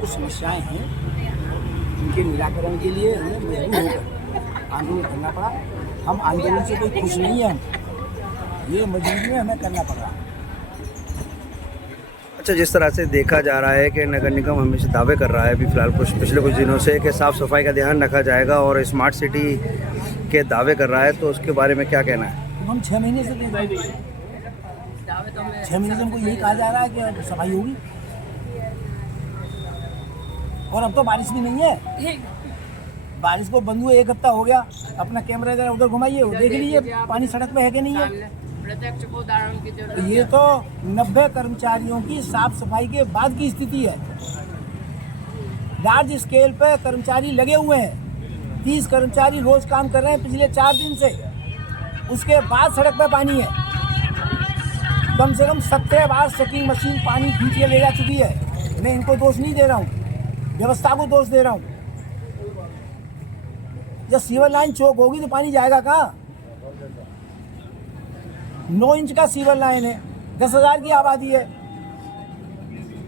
कुछ समस्याएं हैं, उनके निराकरण के लिए हमें मजबूर होकर आंदोलन करना पड़ा। हम आंदोलन से कोई खुश नहीं है, ये मजबूरी में हमें करना पड़ रहा। अच्छा, जिस तरह से देखा जा रहा है कि नगर निगम हमेशा दावे कर रहा है अभी फ़िलहाल पिछले कुछ दिनों से कि साफ़ सफाई का ध्यान रखा जाएगा और स्मार्ट सिटी के दावे कर रहा है, तो उसके बारे में क्या कहना है? तो हम 6 महीने से 6 महीने से हमको यही कहा जा रहा है कि सफाई होगी, और अब तो बारिश भी नहीं है। बारिश को बंद हुए 1 हफ्ता हो गया। अपना कैमरा जरा उधर घुमाइए, देख लीजिए पानी सड़क पे है कि नहीं है। तो ये तो 90 कर्मचारियों की साफ सफाई के बाद की स्थिति है। लार्ज स्केल पे कर्मचारी लगे हुए हैं, 30 कर्मचारी रोज काम कर रहे हैं पिछले 4 दिन से। उसके बाद सड़क पे पानी है। कम से कम 17 बार सकिंग मशीन पानी खींच के ले जा चुकी है। मैं इनको दोष नहीं दे रहा हूँ, व्यवस्था को दोष दे रहा हूँ। जब सीवर लाइन चौक होगी तो पानी जाएगा कहाँ? 9 इंच का सीवर लाइन है, 10,000 की आबादी है।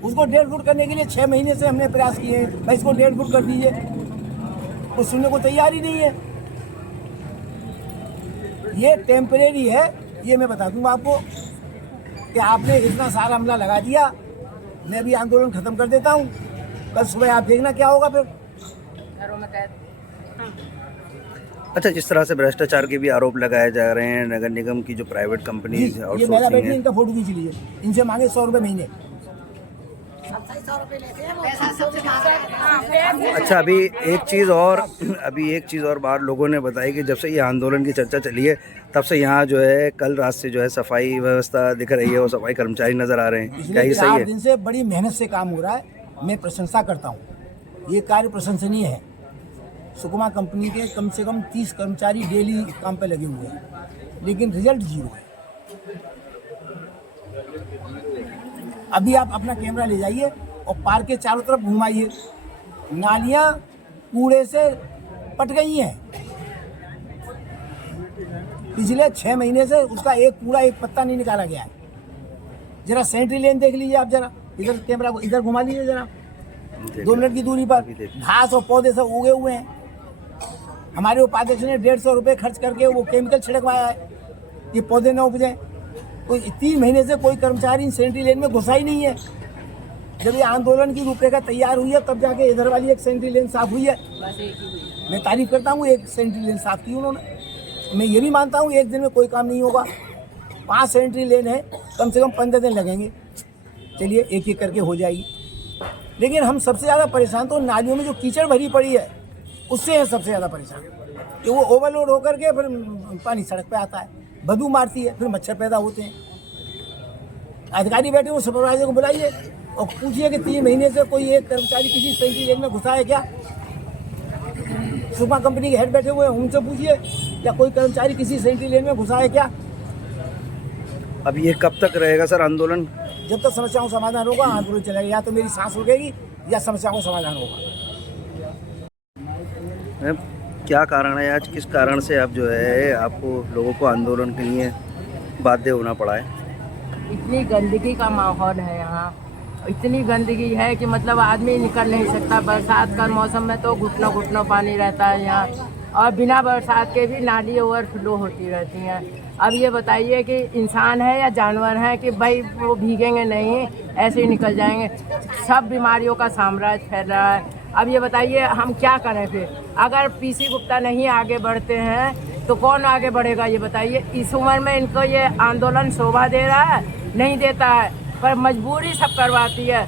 उसको 1.5 फुट करने के लिए 6 महीने से हमने प्रयास किए हैं, भाई इसको 1.5 फुट कर दीजिए। कुछ सुनने को तैयार ही नहीं है। ये टेम्परेरी है, ये मैं बता दूंगा आपको कि आपने इतना सारा हमला लगा दिया, मैं अभी आंदोलन खत्म कर देता हूँ, कल सुबह आप देखना क्या होगा फिर। अच्छा, जिस तरह से भ्रष्टाचार के भी आरोप लगाए जा रहे हैं नगर निगम की जो प्राइवेट कंपनी ये मेरा बेटे, इनका फोटो खींच लीजिए, इनसे मांगे 100 रुपये महीने। अच्छा, अभी एक चीज़ और बाहर लोगों ने बताई कि जब से ये आंदोलन की चर्चा चली है तब से यहाँ जो है कल रात से जो है सफाई व्यवस्था दिख रही है और सफाई कर्मचारी नजर आ रहे हैं। क्या ये सही है? 4 दिन से बड़ी मेहनत से काम हो रहा है, मैं प्रशंसा करता हूँ, ये कार्य प्रशंसनीय है। सुकमा कंपनी के कम से कम 30 कर्मचारी डेली काम पे लगे हुए हैं, लेकिन रिजल्ट 0 है। अभी आप अपना कैमरा ले जाइए और पार्क के चारों तरफ घुमाइए, नालियाँ कूड़े से पट गई हैं। पिछले 6 महीने से उसका एक पत्ता नहीं निकाला गया है। जरा सेंट्री लेन देख लीजिए आप, जरा इधर कैमरा को इधर घुमा लीजिए जरा, 2 मिनट की दूरी पर घास और पौधे सब उगे हुए हैं। हमारे उपाध्यक्ष ने 150 रुपये खर्च करके वो केमिकल छिड़कवाया है, ये पौधे न उपजे। तो 3 महीने से कोई कर्मचारी सेंट्री लेन में घुसा ही नहीं है। जब ये आंदोलन की रूपरेखा तैयार हुई है तब जाके इधर वाली एक सेंट्री लेन साफ हुई है। मैं तारीफ करता हूँ, एक सेंट्री लेन साफ की उन्होंने। मैं ये भी मानता हूँ एक दिन में कोई काम नहीं होगा, 5 सेंट्री लेन है, कम से कम 15 दिन लगेंगे। चलिए एक एक करके हो जाएगी। लेकिन हम सबसे ज़्यादा परेशान तो नालियों में जो कीचड़ भरी पड़ी है उससे है सबसे ज़्यादा परेशान, कि वो ओवरलोड होकर के फिर पानी सड़क पे आता है, बदबू मारती है, फिर मच्छर पैदा होते हैं। अधिकारी बैठे वो सुपरवाइजर को बुलाइए और पूछिए कि 3 महीने से कोई एक कर्मचारी किसी सेंट्री लेन में घुसा है क्या? सुपा कंपनी के हेड बैठे हुए हैं, उनसे पूछिए क्या कोई कर्मचारी किसी सेंट्री लेन में घुसा है क्या? अब ये कब तक रहेगा सर आंदोलन? जब तक समस्याओं का समाधान होगा आंदोलन चलेगा, या तो मेरी सांस रुकेगी या समस्याओं का समाधान होगा। क्या कारण है आज, किस कारण से आप जो है आपको लोगों को आंदोलन के लिए बाध्य होना पड़ा है? इतनी गंदगी का माहौल है यहाँ, इतनी गंदगी है कि मतलब आदमी निकल नहीं सकता। बरसात का मौसम में तो घुटनों घुटनों पानी रहता है यहाँ, और बिना बरसात के भी नाली ओवरफ्लो होती रहती हैं। अब ये बताइए कि इंसान है या जानवर है कि भाई वो भीगेंगे नहीं, ऐसे ही निकल जाएंगे। सब बीमारियों का साम्राज्य फैल रहा है। अब ये बताइए हम क्या करें फिर? अगर पीसी गुप्ता नहीं आगे बढ़ते हैं तो कौन आगे बढ़ेगा ये बताइए? इस उम्र में इनको ये आंदोलन शोभा दे रहा है? नहीं देता है, पर मजबूरी सब करवाती है।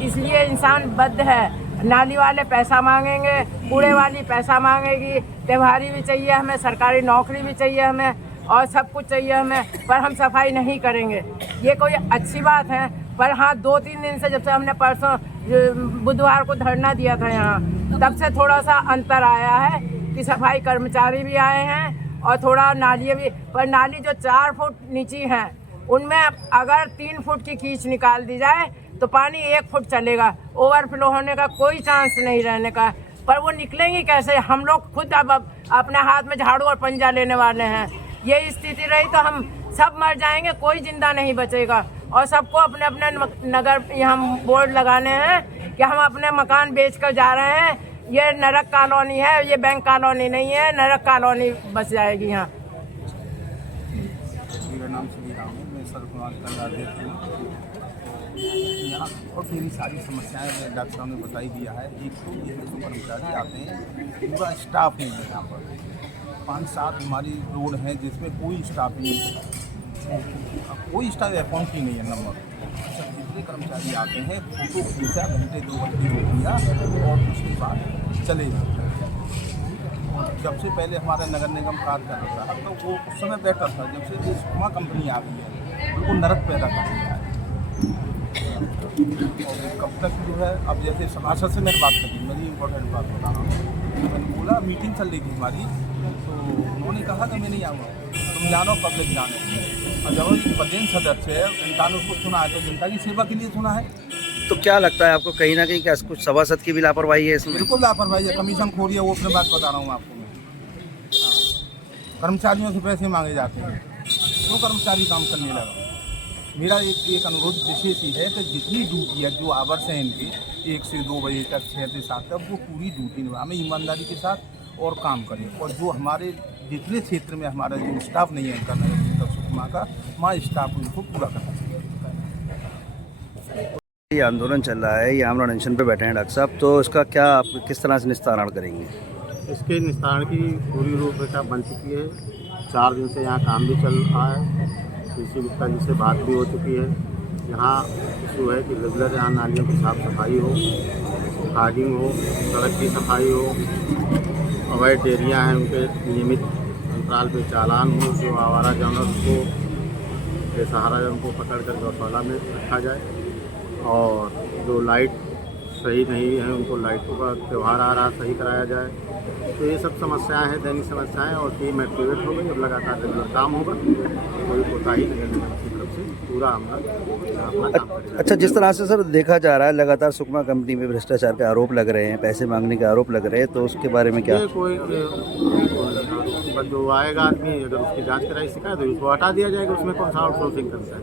इसलिए इंसान बद्ध है। नाली वाले पैसा मांगेंगे, कूड़े वाली पैसा मांगेगी, त्योहारी भी चाहिए हमें, सरकारी नौकरी भी चाहिए हमें, और सब कुछ चाहिए हमें, पर हम सफाई नहीं करेंगे। ये कोई अच्छी बात है? पर हाँ, 2-3 दिन से जब से हमने परसों बुधवार को धरना दिया था यहाँ, तब से थोड़ा सा अंतर आया है कि सफाई कर्मचारी भी आए हैं और थोड़ा नाली भी। पर नाली जो 4 फुट नीची है उनमें अगर 3 फुट की कीच निकाल दी जाए तो पानी 1 फुट चलेगा, ओवरफ्लो होने का कोई चांस नहीं रहने का। पर वो निकलेंगी कैसे? हम लोग खुद अब अपने हाथ में झाड़ू और पंजा लेने वाले हैं। ये स्थिति रही तो हम सब मर जाएंगे, कोई जिंदा नहीं बचेगा। और सबको अपने अपने नगर यहाँ बोर्ड लगाने हैं कि हम अपने मकान बेच कर जा रहे हैं, ये नरक कॉलोनी है, ये बैंक कॉलोनी नहीं है, नरक कॉलोनी बस जाएगी यहाँ। मेरा नाम श्री राम है, मैं सरकुमार कल्याण हूँ। यहाँ और मेरी सारी समस्याएं डॉक्टर साहब ने बताई दिया है। एक तो ये है जो कर्मचारी आते हैं, पूरा स्टाफ नहीं है यहाँ पर। 5-7 हमारी रोड है जिसमें कोई स्टाफ नहीं है, कोई स्टाफ अकाउंट ही नहीं है नंबर। अच्छा, जितने कर्मचारी आते हैं फोटो खींचा, घंटे 2 घंटे रोक दिया और उसके बाद चले गए। जब से पहले हमारा नगर निगम कार्य कर रहा था तो वो उस समय बेटर था। जब से ये सुमा कंपनी आ गई है बिल्कुल नरक पैदा कर दिया है। और कब तक जो है, अब जैसे सभासद से मैंने बात करी, मेरी इम्पोर्टेंट बात बता रहा हूँ। मैंने बोला मीटिंग चल रही थी हमारी, तो उन्होंने कहा कि मैं नहीं आऊँगा, तुम जानो पब्लिक जाने। और जब एक पदेन सदस्य है, जनता ने उसको सुना है तो जनता की सेवा के लिए सुना है। तो क्या लगता है आपको कहीं ना कहीं क्या कुछ सभासद की भी लापरवाही है इसमें? बिल्कुल लापरवाही है, कमीशन खोरी है, वो अपने बात बता रहा हूँ आपको मैं। हाँ, कर्मचारियों से पैसे मांगे जाते हैं तो कर्मचारी काम करने लगा। मेरा एक अनुरोध विशेष ही है कि जितनी ड्यूटी है, जो आवर्स हैं इनके 1 से 2 बजे तक, 6 से 7 तक, वो पूरी ड्यूटी निभा, हमें ईमानदारी के साथ और काम करें। और जो हमारे जितने क्षेत्र में हमारा जो स्टाफ नहीं है करना है सुकमा का, वहाँ स्टाफ उनको पूरा करना चाहिए। ये आंदोलन चल रहा है, ये आमरण अनशन पे बैठे हैं डॉक्टर साहब, तो इसका क्या आप किस तरह से निस्तारण करेंगे? इसके निस्तारण की पूरी रूपरेखा बन चुकी है। 4 दिन से यहाँ काम भी चल रहा है। सी गुप्ता जी से बात भी हो चुकी है। यहाँ इशू है कि रेगुलर यहाँ नालियों की साफ़ सफाई हो, फॉगिंग हो, सड़क की सफाई हो, अवैध डेयरियाँ हैं उनके नियमित अंतराल पे चालान हो, जो आवारा जानवर को बेसहारा उनको पकड़ कर गौशाला में रखा जाए, और जो लाइट सही नहीं है उनको लाइटों का त्यौहार आ रहा सही कराया जाए। तो ये सब समस्याएं हैं, दैनिक समस्याएं, और टीम एक्टिवेट हो गई। अब लगातार रेगुलर काम होगा, कोई कोताही नगर निगम की तरफ से पूरा हम अपना काम करेंगे। अच्छा, जिस तरह से सर देखा जा रहा है लगातार सुकमा कंपनी में भ्रष्टाचार के आरोप लग रहे हैं, पैसे मांगने के आरोप लग रहे हैं, तो उसके बारे में क्या? ये कोई जो आएगा आदमी, अगर उसकी जाँच कराई शिकायत तो उसको हटा दिया जाएगा। उसमें कौन सा आउटसोर्सिंग करता है?